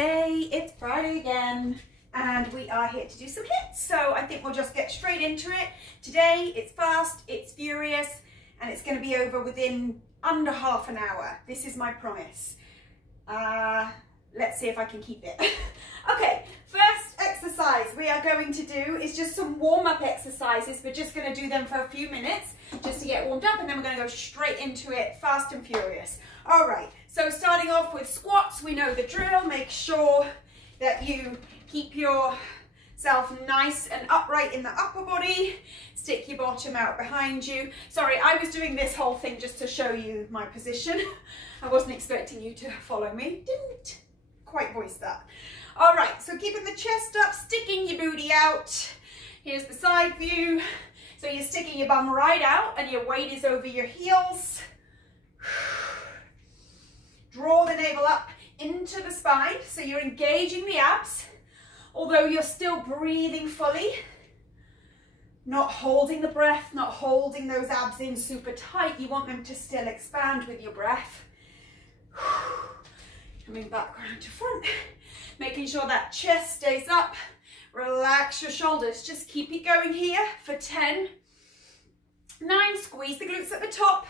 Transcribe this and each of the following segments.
day. It's Friday again and we are here to do some HIIT. So I think we'll just get straight into it. Today it's fast, it's furious, and it's going to be over within under half an hour. This is my promise. Let's see if I can keep it. Okay, first exercise we are going to do is just some warm-up exercises. We're just going to do them for a few minutes just to get warmed up, and then we're going to go straight into it, fast and furious. All right, so starting off with squats, we know the drill. Make sure that you keep yourself nice and upright in the upper body. Stick your bottom out behind you. Sorry, I was doing this whole thing just to show you my position. I wasn't expecting you to follow me. Didn't quite voice that. All right, so keeping the chest up, sticking your booty out. Here's the side view. So you're sticking your bum right out and your weight is over your heels. Draw the navel up into the spine, so you're engaging the abs, although you're still breathing fully. Not holding the breath, not holding those abs in super tight. You want them to still expand with your breath. Coming back round to front, making sure that chest stays up. Relax your shoulders. Just keep it going here for 10, 9, squeeze the glutes at the top.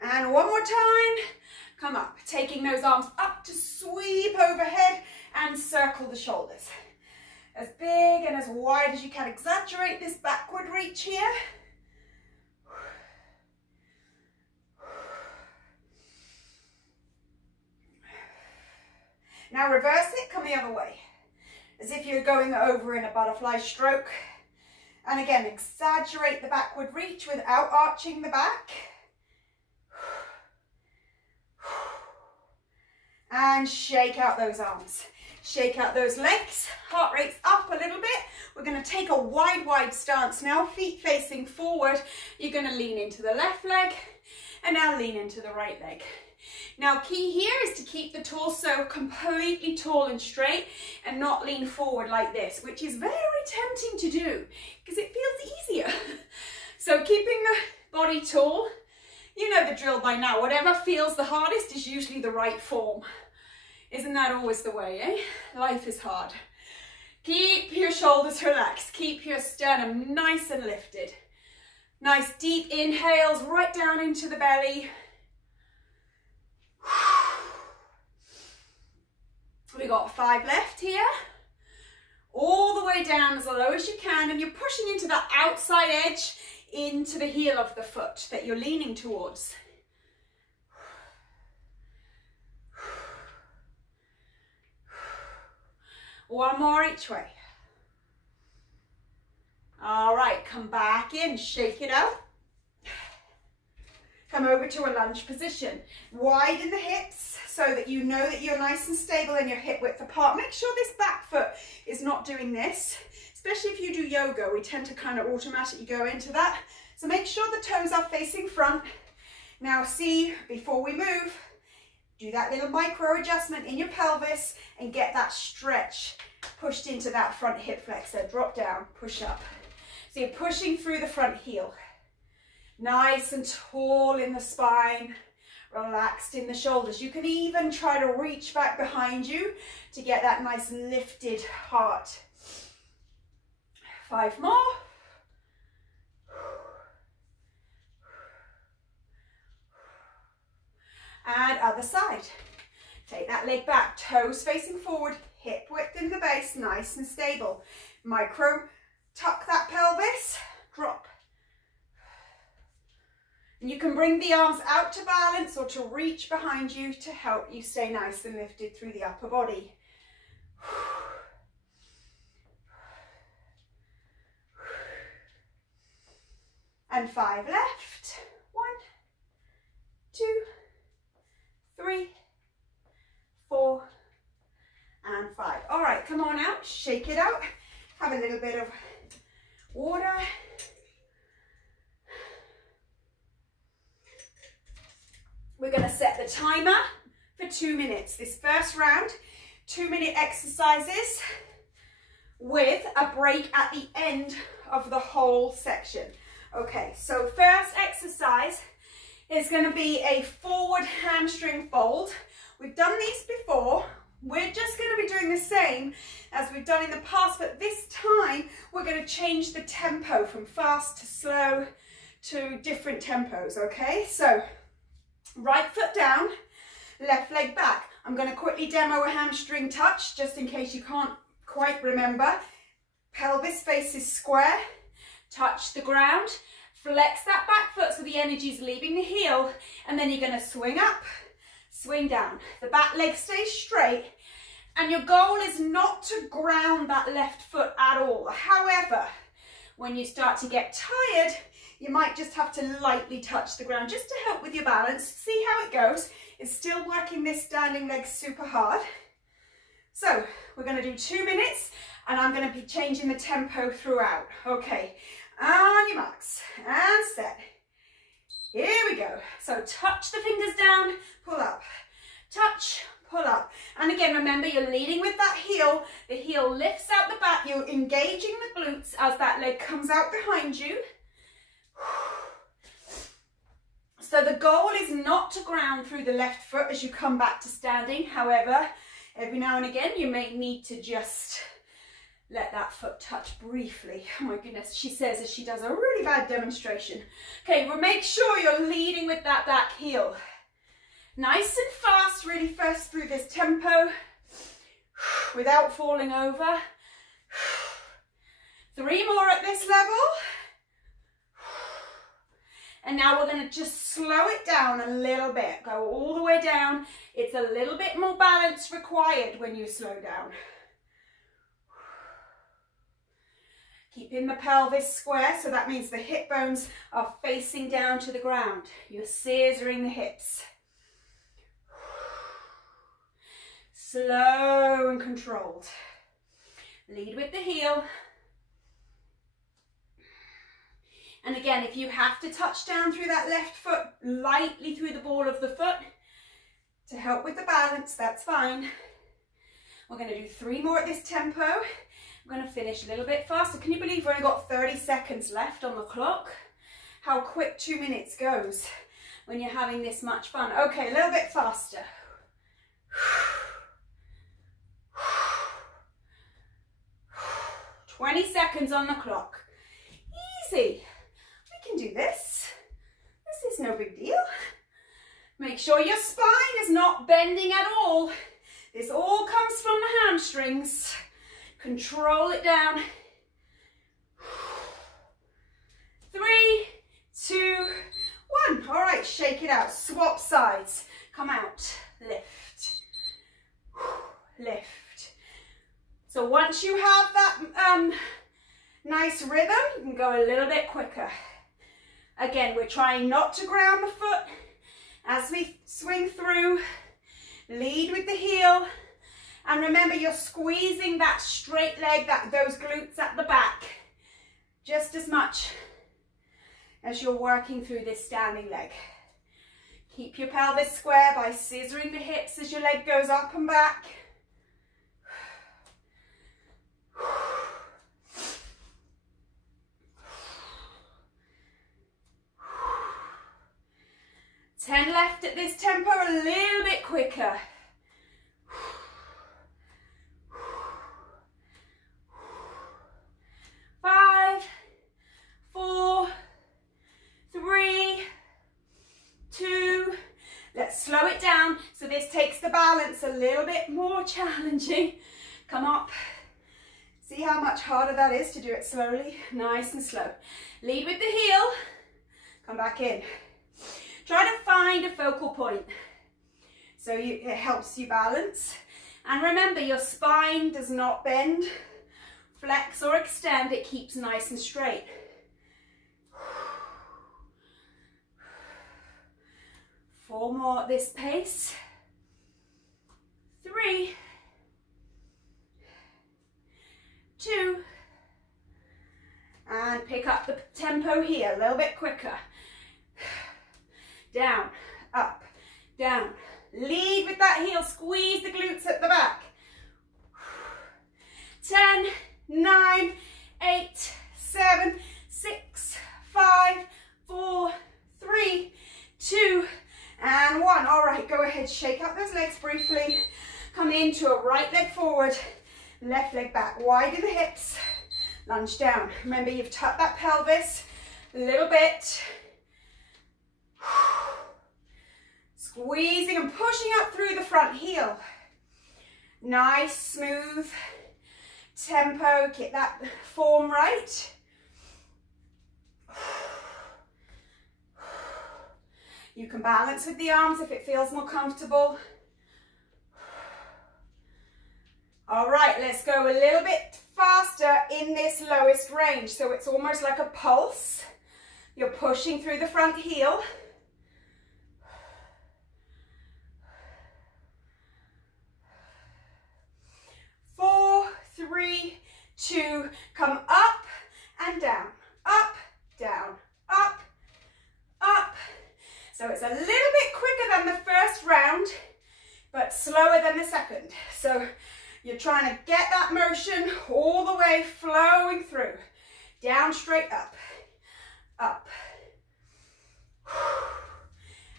And one more time. Come up, taking those arms up to sweep overhead and circle the shoulders. As big and as wide as you can. Exaggerate this backward reach here. Now reverse it, come the other way. As if you're going over in a butterfly stroke. And again, exaggerate the backward reach without arching the back. And shake out those arms. Shake out those legs. Heart rate's up a little bit. We're going to take a wide stance now. Feet facing forward. You're going to lean into the left leg. And now lean into the right leg. Now key here is to keep the torso completely tall and straight and not lean forward like this, which is very tempting to do because it feels easier. So keeping the body tall. You know the drill by now. Whatever feels the hardest is usually the right form. Isn't that always the way, eh? Life is hard. Keep your shoulders relaxed. Keep your sternum nice and lifted. Nice deep inhales right down into the belly. We got 5 left here. All the way down as low as you can, and you're pushing into the outside edge, into the heel of the foot that you're leaning towards. One more each way. All right, come back in, shake it out. Come over to a lunge position. Widen the hips so that you know that you're nice and stable and your hip width apart. Make sure this back foot is not doing this. Especially if you do yoga, we tend to kind of automatically go into that. So make sure the toes are facing front. Now see, before we move, do that little micro adjustment in your pelvis and get that stretch pushed into that front hip flexor. Drop down, push up. So you're pushing through the front heel. Nice and tall in the spine, relaxed in the shoulders. You can even try to reach back behind you to get that nice lifted heart. 5 more. And other side. Take that leg back, toes facing forward, hip width in the base, nice and stable. Micro tuck that pelvis, drop. And you can bring the arms out to balance or to reach behind you to help you stay nice and lifted through the upper body. And 5 left. 1, 2, 3, 4, and 5. All right, come on out, shake it out. Have a little bit of water. We're going to set the timer for 2 minutes. This first round, 2-minute exercises with a break at the end of the whole section. Okay, so first exercise is going to be a forward hamstring fold. We've done these before. We're just going to be doing the same as we've done in the past, but this time we're going to change the tempo from fast to slow to different tempos, okay? So right foot down, left leg back. I'm going to quickly demo a hamstring touch just in case you can't quite remember. Pelvis faces square, touch the ground, flex that back foot so the energy is leaving the heel, and then you're going to swing up, swing down. The back leg stays straight, and your goal is not to ground that left foot at all. However, when you start to get tired, you might just have to lightly touch the ground just to help with your balance. See how it goes. It's still working this standing leg super hard. So we're going to do 2 minutes, and I'm going to be changing the tempo throughout. Okay, on your marks, and set. Here we go. So touch the fingers down, pull up, touch, pull up. And again, remember, you're leading with that heel. The heel lifts out the back. You're engaging the glutes as that leg comes out behind you. So the goal is not to ground through the left foot as you come back to standing. However, every now and again, you may need to just let that foot touch briefly. Oh my goodness, she says as she does a really bad demonstration. Okay, well, make sure you're leading with that back heel. Nice and fast, really fast through this tempo without falling over. 3 more at this level. And now we're going to just slow it down a little bit. Go all the way down. It's a little bit more balance required when you slow down. Keeping the pelvis square, so that means the hip bones are facing down to the ground. You're scissoring the hips. Slow and controlled. Lead with the heel. And again, if you have to touch down through that left foot, lightly through the ball of the foot, to help with the balance, that's fine. We're going to do 3 more at this tempo. I'm going to finish a little bit faster. Can you believe we've only got 30 seconds left on the clock? How quick 2 minutes goes when you're having this much fun. Okay, a little bit faster. 20 seconds on the clock. Easy. We can do this. This is no big deal. Make sure your spine is not bending at all. This all comes from the hamstrings. Control it down. 3, 2, 1. All right, shake it out. Swap sides. Come out. Lift. Lift. So once you have that nice rhythm, you can go a little bit quicker. Again, we're trying not to ground the foot as we swing through. Lead with the heel. And remember, you're squeezing that straight leg, those glutes at the back, just as much as you're working through this standing leg. Keep your pelvis square by scissoring the hips as your leg goes up and back. 10 left at this tempo, a little bit quicker. 5, 4, 3, 2. Let's slow it down. So this takes the balance a little bit more challenging. Come up. See how much harder that is to do it slowly, nice and slow. Lead with the heel. Come back in. Try to find a focal point so it helps you balance. And remember, your spine does not bend, flex or extend. It keeps nice and straight. 4 more at this pace. 3, 2, and pick up the tempo here a little bit quicker. Down, up, down. Lead with that heel, squeeze the glutes at the back. 10, 9, 8, 7, 6, 5, ahead, shake out those legs briefly. Come into a right leg forward, left leg back. Widen the hips, lunge down. Remember, you've tucked that pelvis a little bit. Squeezing and pushing up through the front heel. Nice, smooth tempo. Get that form right. You can balance with the arms if it feels more comfortable. All right, let's go a little bit faster in this lowest range. So it's almost like a pulse. You're pushing through the front heel. 4, 3, 2, come up and down, up, down, up, up. So it's a little bit quicker than the first round, but slower than the second. So you're trying to get that motion all the way flowing through. Down, straight up, up.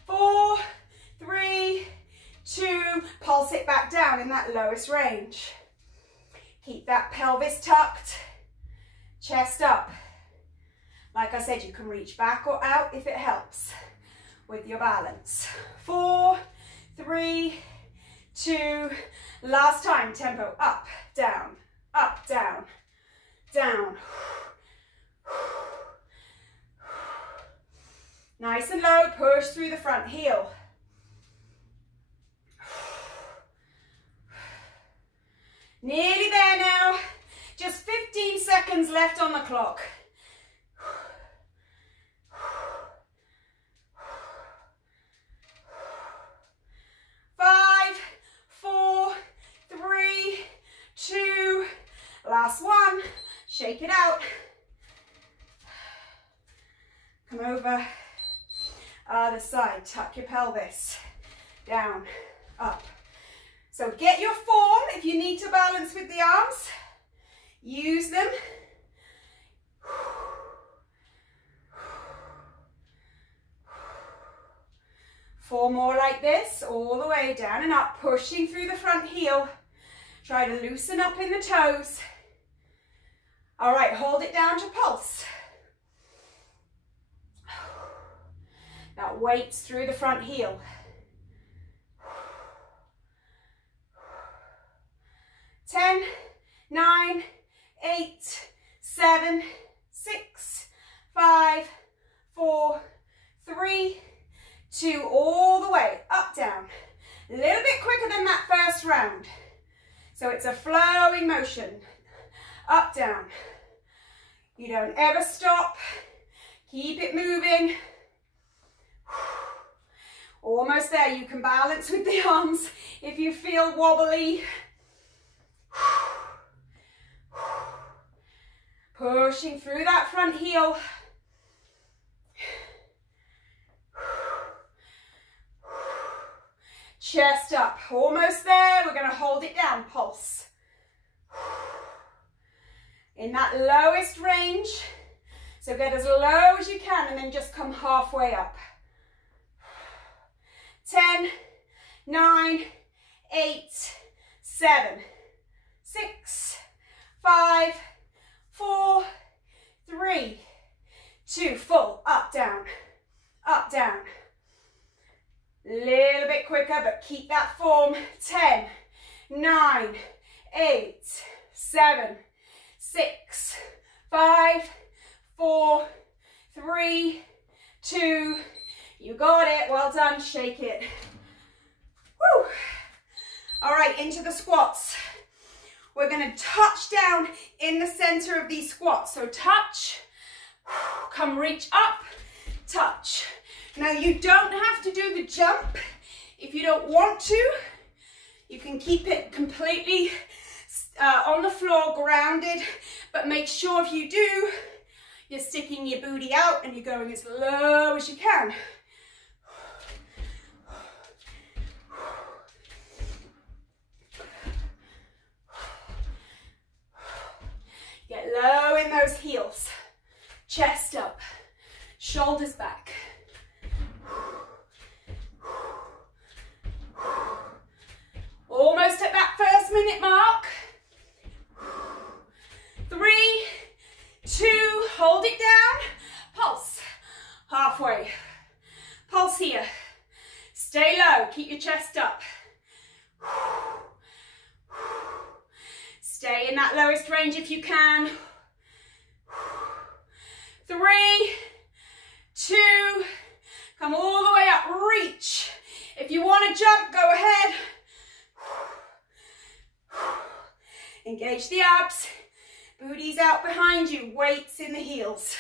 4, 3, 2, pulse it back down in that lowest range. Keep that pelvis tucked, chest up. Like I said, you can reach back or out if it helps with your balance. 4, 3, 2, last time, tempo, up, down, down. Nice and low, push through the front heel. Nearly there now, just 15 seconds left on the clock. 5, 4, 3, 2, last one, shake it out. Come over, other side, tuck your pelvis, down, up. So get your form. If you need to balance with the arms, use them. 4 more like this, all the way down and up, pushing through the front heel. Try to loosen up in the toes. All right, hold it down to pulse. That weights through the front heel. 10, 9, 8, 7, 6, 5, 4, 3, 2, all the way, up, down. A little bit quicker than that first round. So it's a flowing motion, up, down. You don't ever stop, keep it moving. Almost there, you can balance with the arms if you feel wobbly. Pushing through that front heel. Chest up, almost there. We're going to hold it down, pulse. In that lowest range. So get as low as you can and then just come halfway up. 10, 9, 8, 7, 6, 5, 4, 3, 2, full, up, down, up, down. Little bit quicker, but keep that form. 10, 9, 8, 7, 6, 5, 4, 3, 2, you got it, well done, shake it. Woo! All right, into the squats. We're gonna touch down in the center of these squats. So touch, come reach up, touch. Now you don't have to do the jump if you don't want to. You can keep it completely on the floor, grounded, but make sure if you do, you're sticking your booty out and you're going as low as you can. Get low in those heels, chest up, shoulders back. keep your chest up. Stay in that lowest range if you can. 3, 2, come all the way up, reach. If you want to jump, go ahead. Engage the abs, booties out behind you, weights in the heels.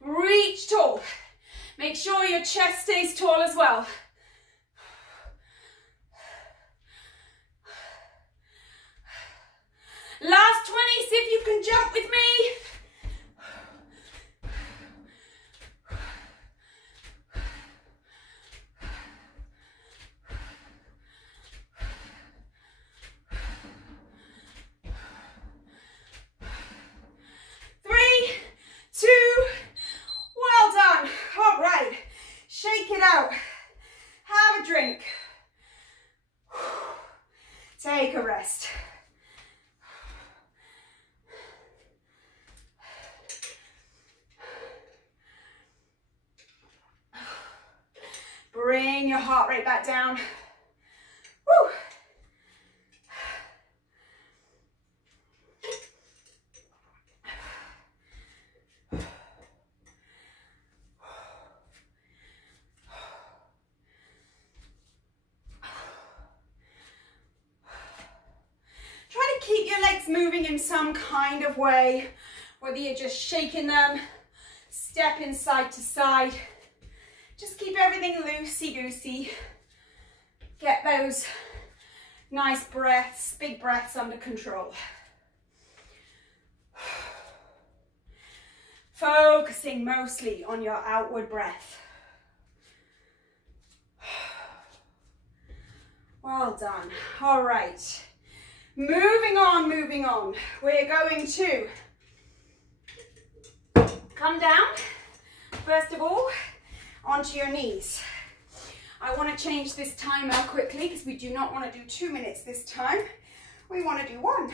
Reach tall. Make sure your chest stays tall as well. Last 20, see if you can jump with me. Take a rest. Bring your heart rate back down. Woo. Keep your legs moving in some kind of way, whether you're just shaking them, stepping side to side. Just keep everything loosey-goosey. Get those nice breaths, big breaths under control. Focusing mostly on your outward breath. Well done. All right. Moving on, moving on. We're going to come down, first of all, onto your knees. I want to change this timer quickly because we do not want to do 2 minutes this time. We want to do 1.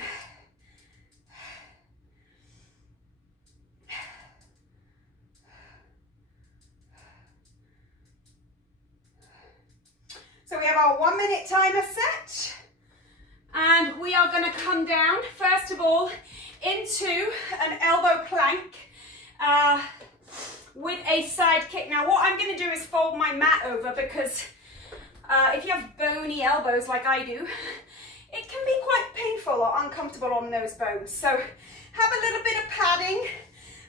So we have our 1 minute timer set. And we are going to come down, first of all, into an elbow plank with a side kick. Now, what I'm going to do is fold my mat over because if you have bony elbows like I do, it can be quite painful or uncomfortable on those bones. So have a little bit of padding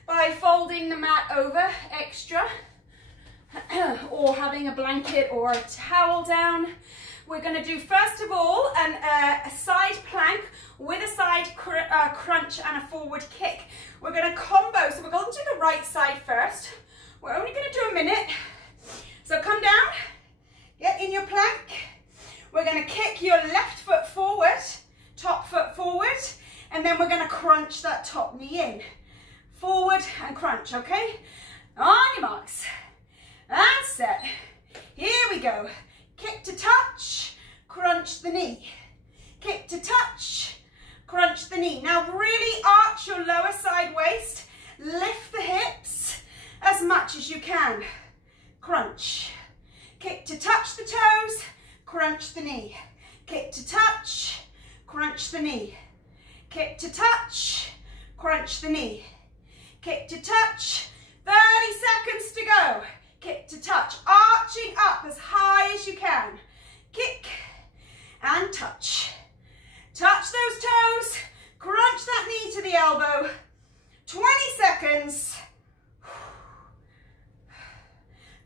by folding the mat over extra or having a blanket or a towel down. We're going to do, first of all, a side plank with a side crunch and a forward kick. We're going to combo, so we're going to do the right side first. We're only going to do a minute. So come down, get in your plank. We're going to kick your left foot forward, top foot forward, and then we're going to crunch that top knee in. Forward and crunch, okay? On your marks. And set. Here we go. Kick to touch, crunch the knee. Kick to touch, crunch the knee. Now really arch your lower side waist, lift the hips as much as you can. Crunch. Kick to touch the toes, crunch the knee. Kick to touch, crunch the knee. Kick to touch, crunch the knee. Kick to touch, 30 seconds to go. Kick to touch, arching up as high as you can. Kick and touch. Touch those toes, crunch that knee to the elbow. 20 seconds.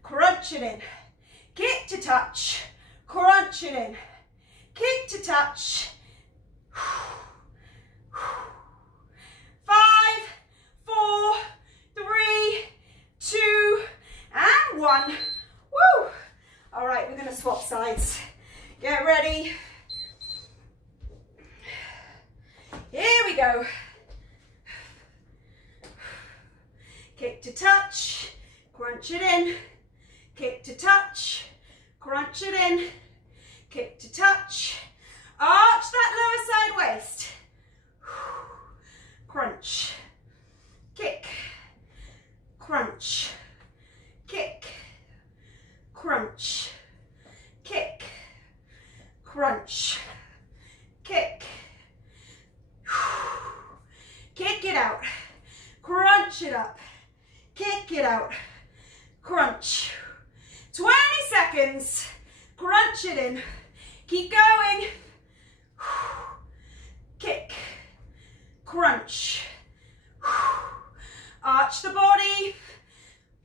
Crunch it in. Kick to touch, crunch it in. Kick to touch. 5, 4, 3, 2, and 1. Woo! All right, we're going to swap sides. Get ready. Here we go. Kick to touch, crunch it in. Kick to touch, crunch it in. Kick to touch. Arch that lower side waist. Crunch. Kick. it up, kick it out, crunch. 20 seconds, crunch it in, keep going, kick, crunch, arch the body,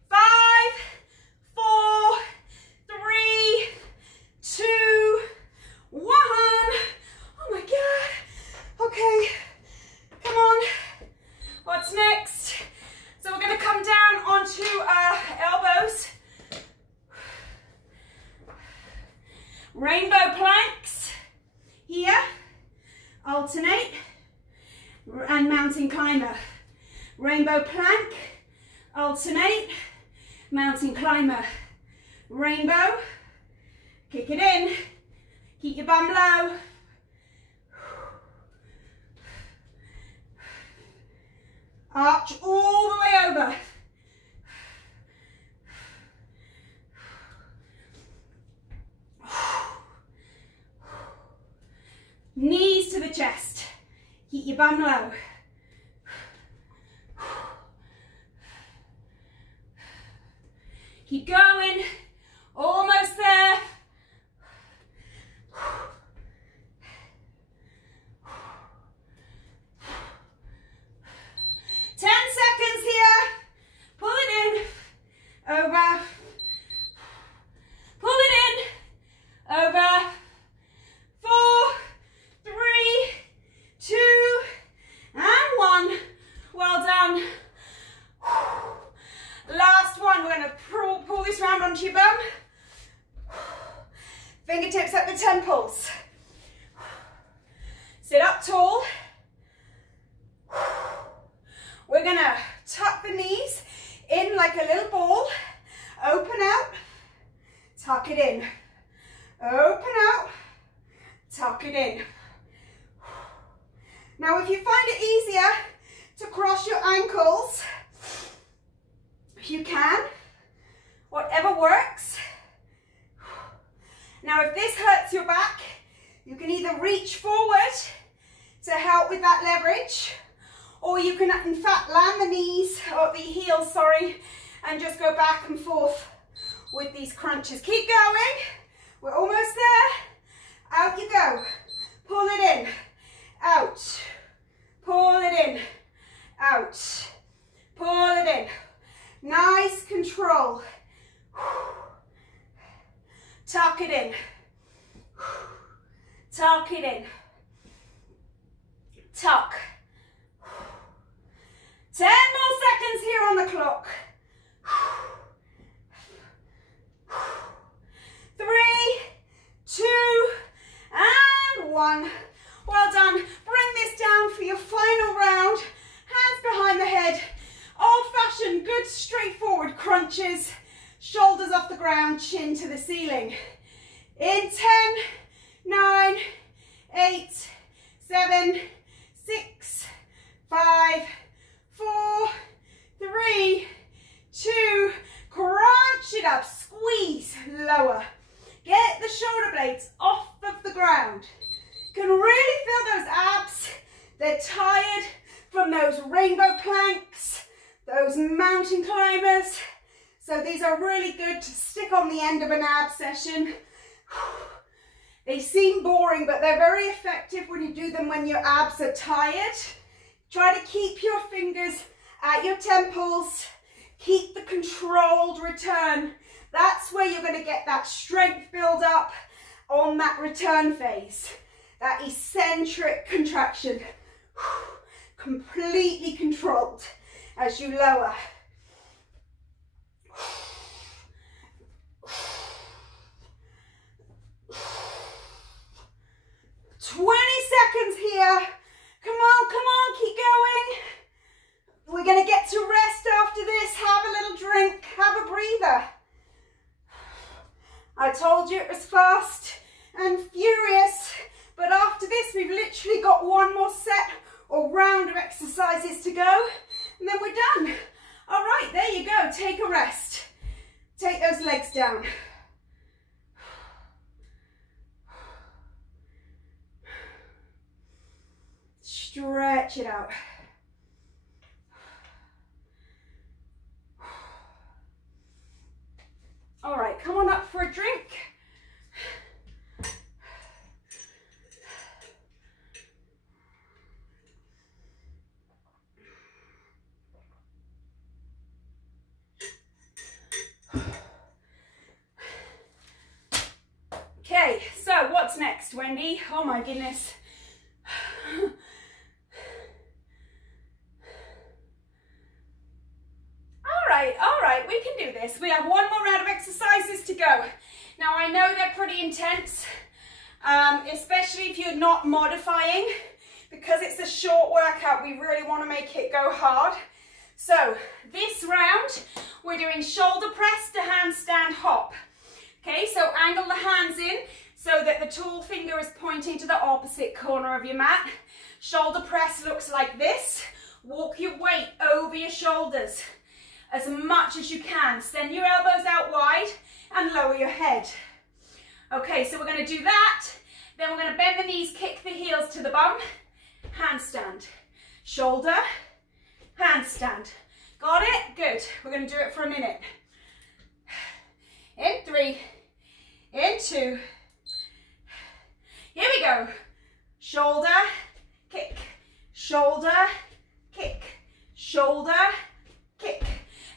5, 4, 3, 2, 1. Oh my God. Okay, come on. What's next? So we're going to come down onto our elbows. Rainbow planks here. Alternate. And mountain climber. Rainbow plank. Alternate. Mountain climber. Rainbow. Kick it in. Keep your bum low. Arch all the way over. Knees to the chest. Keep your bum low. Keep going. Almost there. Over, pull it in, over, 4, 3, 2, and 1, well done. Last one, we're going to pull this round onto your bum, fingertips at the temples, sit up tall, we're going to tuck the knees in like a little ball, open out, tuck it in, open out, tuck it in. Now if you find it easier to cross your ankles, you can, whatever works. Now if this hurts your back, you can either reach forward to help with that leverage, or you can in fact land the knees, or the heels, sorry, and just go back and forth with these crunches. Keep going. We're almost there. Out you go. Pull it in. Out. Pull it in. Out. Pull it in. Nice control. Tuck it in. Tuck it in. Tuck. 10 more seconds here on the clock. 3, 2, and 1. Well done. Bring this down for your final round. Hands behind the head. Old-fashioned, good, straightforward crunches. Shoulders off the ground, chin to the ceiling. In 10, 9, 8, 7, 6, 5, 4, 3, 2, crunch it up, squeeze, lower. Get the shoulder blades off of the ground. You can really feel those abs. They're tired from those rainbow planks, those mountain climbers. So these are really good to stick on the end of an ab session. They seem boring, but they're very effective when you do them when your abs are tired. Try to keep your fingers at your temples. Keep the controlled return. That's where you're going to get that strength build up on that return phase. That eccentric contraction. Completely controlled as you lower. 20 seconds here. Come on, keep going. We're going to get to rest after this. Have a little drink, have a breather. I told you it was fast and furious, but after this we've literally got one more set or round of exercises to go, and then we're done. All right, there you go. Take a rest. Take those legs down. Stretch it out. come on up for a drink. Okay, so what's next, Wendy? Oh my goodness. All right, we can do this. We have one more round of exercises to go. Now, I know they're pretty intense, especially if you're not modifying, because it's a short workout. We really want to make it go hard. So this round, we're doing shoulder press to handstand hop. Okay, so angle the hands in so that the tall finger is pointing to the opposite corner of your mat. Shoulder press looks like this. Walk your weight over your shoulders as much as you can. Send your elbows out wide and lower your head. Okay, so we're going to do that. Then we're going to bend the knees, kick the heels to the bum. Handstand. Shoulder, handstand. Got it? Good. We're going to do it for a minute. In 3, in 2. Here we go. Shoulder, kick. Shoulder, kick. Shoulder, kick.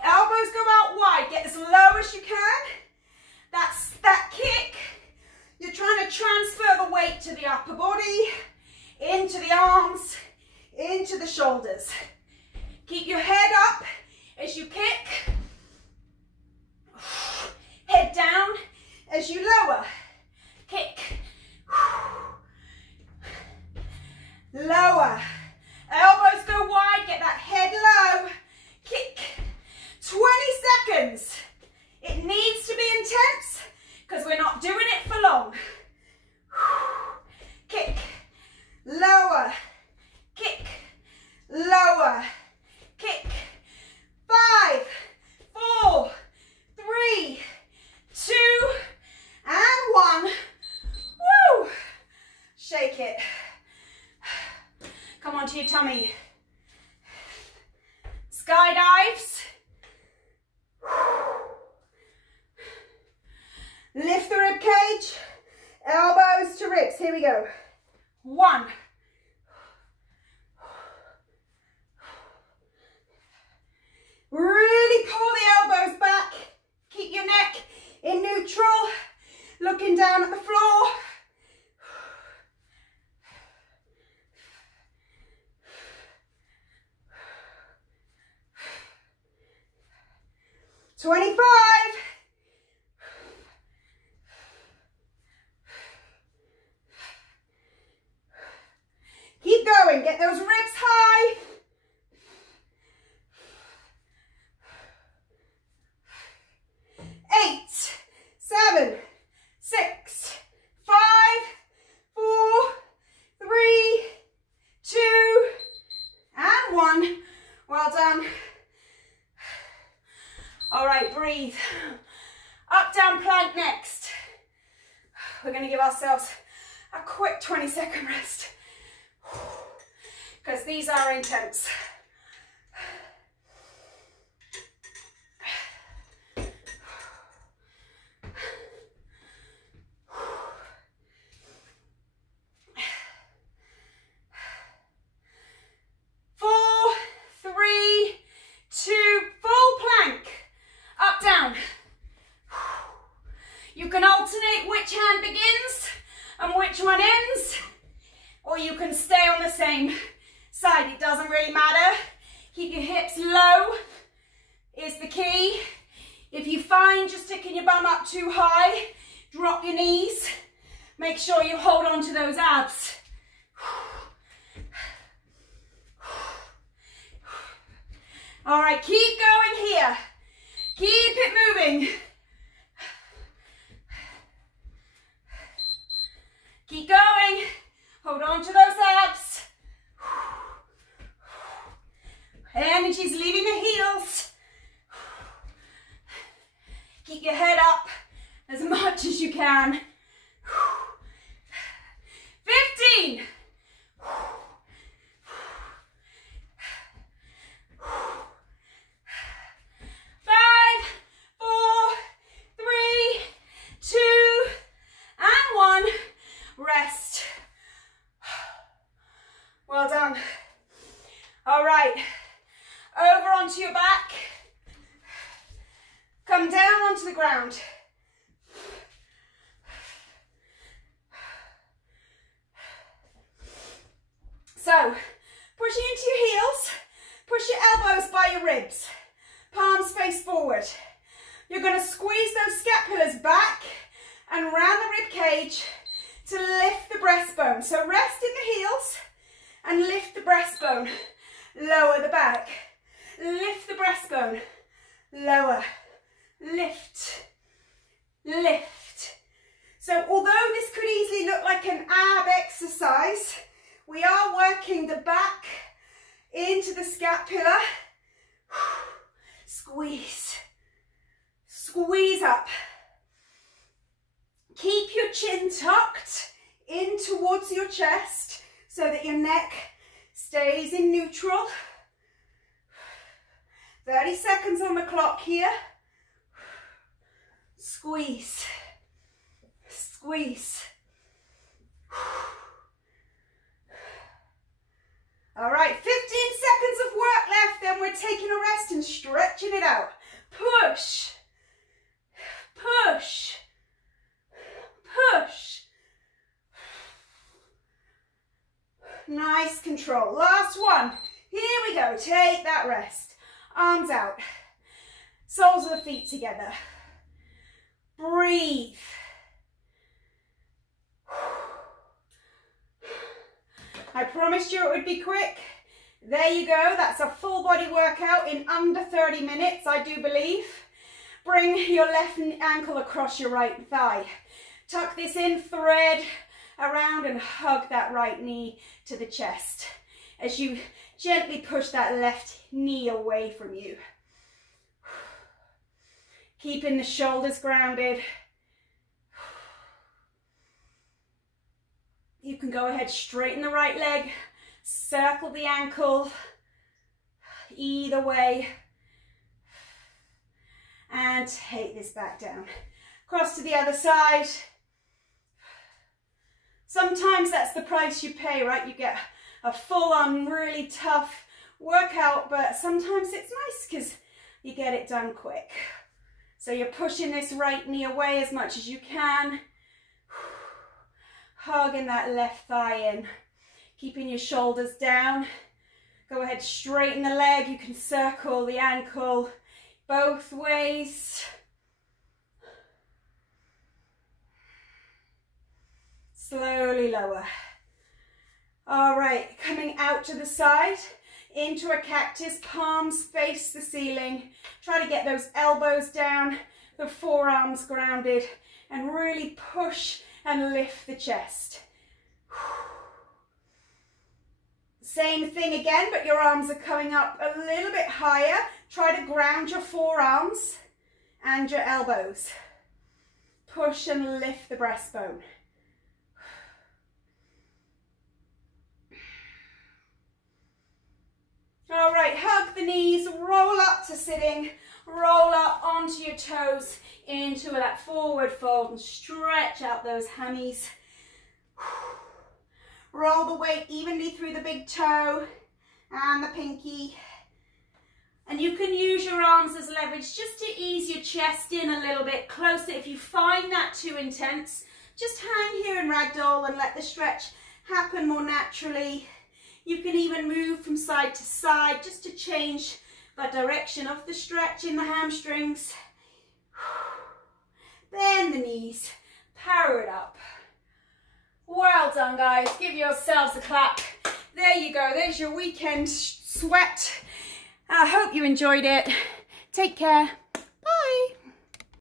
Elbows go out wide. Get as low as you can. That's that kick. You're trying to transfer the weight to the upper body, into the arms, into the shoulders. Keep your head up as you kick. Head down as you lower. Kick. Lower. Elbows go wide. Get that head low. Kick. 20 seconds. It needs to be intense because we're not doing it for long. Kick. Lower. Kick. Lower. Kick. 5, 4, 3, 2, and 1. Woo! Shake it. Come onto your tummy. Skydives. Lift the rib cage. Elbows to ribs. Here we go. 1. Really pull the elbows back. Keep your neck in neutral. Looking down at the floor. 25. Keep going. Get those ribs high. 8, 7, 6, 5, 4, 3, 2, and 1. Well done. All right, breathe. Up, down plank next. We're going to give ourselves a quick 20-second rest because these are intense. You can alternate which hand begins and which one ends, or you can stay on the same side. It doesn't really matter. Keep your hips low is the key. If you find you're sticking your bum up too high, drop your knees. Make sure you hold on to those abs. All right, keep going here. Keep it moving. Keep going. Hold on to those abs. Energy's leaving the heels. Keep your head up as much as you can. 15. 5, 4, 3, done. All right, over onto your back. Come down onto the ground. So, pushing into your heels, push your elbows by your ribs, palms face forward. You're going to squeeze those scapulars back and round the rib cage to lift the breastbone. So rest in the heels and lift the breastbone. Lower the back. Lift the breastbone. Lower. Lift. Lift. So although this could easily look like an ab exercise, we are working the back into the scapula. Squeeze. Squeeze up. Keep your chin tucked in towards your chest so that your neck stays in neutral. 30 seconds on the clock here. Squeeze. Squeeze. All right, 15 seconds of work left, then we're taking a rest and stretching it out. Push. Push. Push. Nice control. Last one. Here we go. Take that rest. Arms out. Soles of the feet together. Breathe. I promised you it would be quick. There you go. That's a full body workout in under 30 minutes, I do believe. Bring your left ankle across your right thigh. Tuck this in, thread around and hug that right knee to the chest as you gently push that left knee away from you. Keeping the shoulders grounded. You can go ahead, straighten the right leg, circle the ankle, either way, and take this back down. Cross to the other side. Sometimes that's the price you pay, right? You get a full-on, really tough workout, but sometimes it's nice because you get it done quick. So you're pushing this right knee away as much as you can. Hugging that left thigh in. Keeping your shoulders down. Go ahead, straighten the leg. You can circle the ankle both ways. Slowly lower. All right, coming out to the side, into a cactus, palms face the ceiling. Try to get those elbows down, the forearms grounded, and really push and lift the chest. Same thing again, but your arms are coming up a little bit higher. Try to ground your forearms and your elbows. Push and lift the breastbone. All right, hug the knees, roll up to sitting, roll up onto your toes into that forward fold and stretch out those hammies. Roll the weight evenly through the big toe and the pinky. And you can use your arms as leverage just to ease your chest in a little bit closer. If you find that too intense, just hang here in ragdoll and let the stretch happen more naturally. You can even move from side to side just to change the direction of the stretch in the hamstrings. Bend the knees, power it up. Well done, guys. Give yourselves a clap. There you go. There's your weekend sweat. I hope you enjoyed it. Take care.